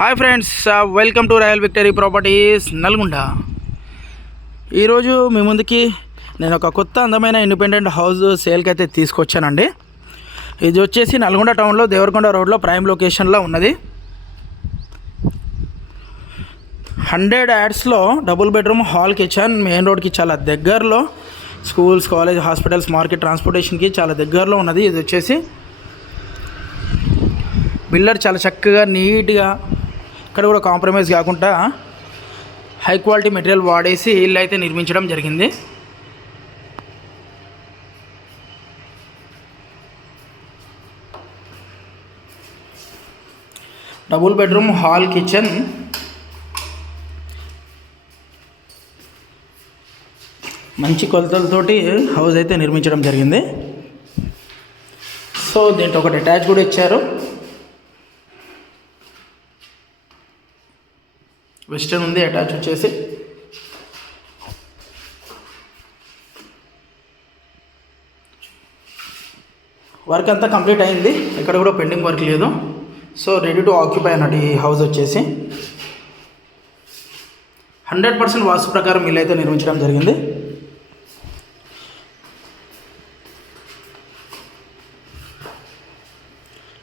Hi friends, welcome to royal victory properties Nalgonda. ఈరోజు మీ ముందుకి నేను ఒక కొత్త అందమైన ఇండిపెండెంట్ హౌస్ సేల్కి అయితే తీసుకొచ్చానండి. ఇది వచ్చేసి నల్గొండ టౌన్లో దేవరకొండ రోడ్లో ప్రైమ్ లొకేషన్లో ఉన్నది. 100 యాడ్స్లో double bedroom hall kitchen, main రోడ్కి చాలా దగ్గరలో, స్కూల్స్, కాలేజ్, హాస్పిటల్స్, మార్కెట్, ట్రాన్స్పోర్టేషన్కి చాలా దగ్గరలో ఉన్నది. ఇది వచ్చేసి బిల్డర్ చాలా చక్కగా నీట్గా ఇక్కడ కూడా కాంప్రమైజ్ కాకుండా హై క్వాలిటీ మెటీరియల్ వాడేసి ఇల్లు అయితే నిర్మించడం జరిగింది. డబుల్ బెడ్రూమ్ హాల్ కిచెన్, మంచి కొలతలతోటి హౌస్ అయితే నిర్మించడం జరిగింది. సో దీంట్లో ఒక అటాచ్ కూడా ఇచ్చారు. వెస్టర్న్ ఉంది అటాచ్ వచ్చేసి. వర్క్ అంతా కంప్లీట్ అయింది, ఇక్కడ కూడా పెండింగ్ వర్క్ లేదు. సో రెడీ టు ఆక్యుపై అన్నట్టు ఈ హౌస్ వచ్చేసి 100% వాస్తు ప్రకారం ఇల్లు అయితే నిర్మించడం జరిగింది.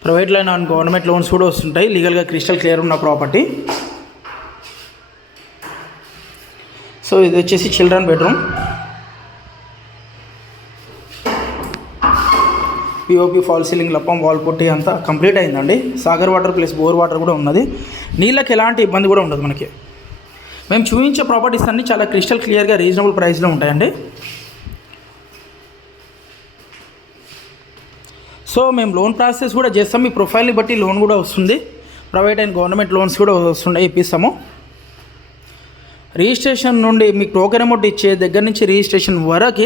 Private line and government loans కూడా వస్తుంటాయి. లీగల్గా క్రిస్టల్ క్లియర్ ఉన్న ప్రాపర్టీ. సో ఇది వచ్చేసి children bedroom. POP, fall ceiling, లప్పం, వాల్ పుట్టి అంతా కంప్లీట్ అయిందండి. Sagar water plus bore water కూడా ఉన్నది. నీళ్ళకి ఎలాంటి ఇబ్బంది కూడా ఉండదు మనకి. మేము చూపించే ప్రాపర్టీస్ అన్నీ చాలా క్రిస్టల్ క్లియర్గా రీజనబుల్ ప్రైస్లో ఉంటాయండి. సో మేము లోన్ ప్రాసెస్ కూడా చేస్తాం. మీ ప్రొఫైల్ని బట్టి లోన్ కూడా వస్తుంది. ప్రైవేట్ అండ్ గవర్నమెంట్ లోన్స్ కూడా వస్తున్నాయి, ఇప్పిస్తాము. రిజిస్ట్రేషన్ నుండి మీకు టోకెన్ అమౌంట్ ఇచ్చే దగ్గర నుంచి రిజిస్ట్రేషన్ వరకు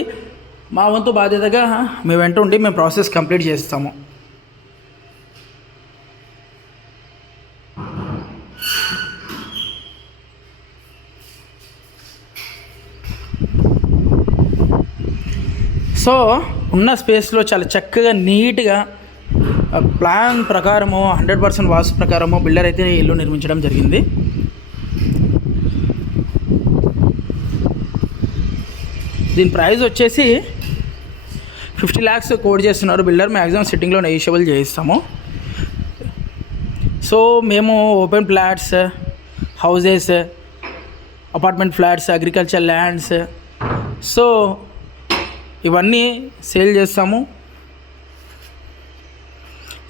మా వంతు బాధ్యతగా మేము వెంట ఉండి మేము ప్రాసెస్ కంప్లీట్ చేస్తాము. సో ఉన్న స్పేస్లో చాలా చక్కగా నీట్గా ప్లాన్ ప్రకారము 100% వాస్తు ప్రకారము బిల్డర్ అయితే ఇల్లు నిర్మించడం జరిగింది. దీని ప్రైస్ వచ్చేసి 50 lakhs కోడ్ చేస్తున్నారు బిల్డర్. మ్యాక్సిమం సిట్టింగ్లో నెగిషియబుల్ చేయిస్తాము. సో మేము open flats, houses, apartment flats, agriculture lands, so ఇవన్నీ సేల్ చేస్తాము.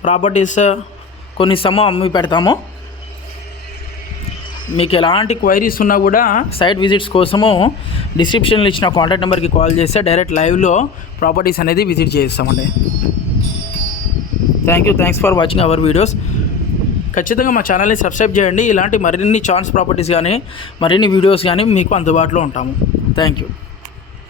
ప్రాపర్టీస్ కొన్ని సమయం అమ్మి పెడతాము. మీకు ఎలాంటి క్వైరీస్ ఉన్నా కూడా సైట్ విజిట్స్ కోసము డిస్క్రిప్షన్లో ఇచ్చిన కాంటాక్ట్ నెంబర్కి కాల్ చేస్తే డైరెక్ట్ లైవ్లో ప్రాపర్టీస్ అనేది విజిట్ చేస్తామండి. Thanks for watching our videos. ఖచ్చితంగా మా ఛానల్ని సబ్స్క్రైబ్ చేయండి. ఇలాంటి మరిన్ని ఛాన్స్ ప్రాపర్టీస్ కానీ మరిన్ని వీడియోస్ కానీ మీకు అందుబాటులో ఉంటాము. Thank you.